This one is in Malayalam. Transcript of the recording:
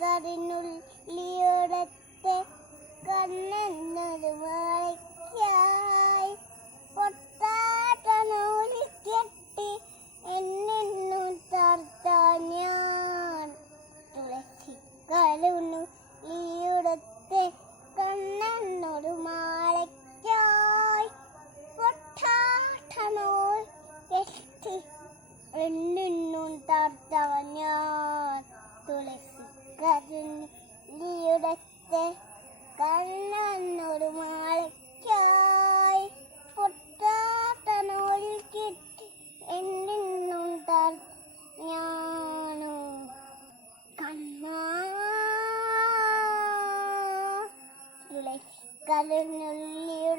കറിനുള്ളിയോടത്തെ കണ്ണെന്നൊരു മഴയ്ക്കായി പൊട്ടാട്ടനൂലിൽ കെട്ടി എന്നെന്നും തർത്താൻ ഞാൻ തുളസിക്കരുന്നുള്ളിയോടത്തെ കണ്ണെന്നൊരു മാലയ്ക്കായി പൊട്ടാട്ടനൂൽ കെട്ടി എന്നെന്നും തർത്താൻ ഞാൻ തുളസിക്കരുന്നുള്ളിയോടത്തെ കണ്ണെന്നൊരു മാലയ്ക്കായി പൊട്ടാട്ടനൂലിൽ കെട്ടി എന്നെന്നും ഞാനോ കണ്ണാ തുളസിക്കരുന്നുള്ളിയുടെ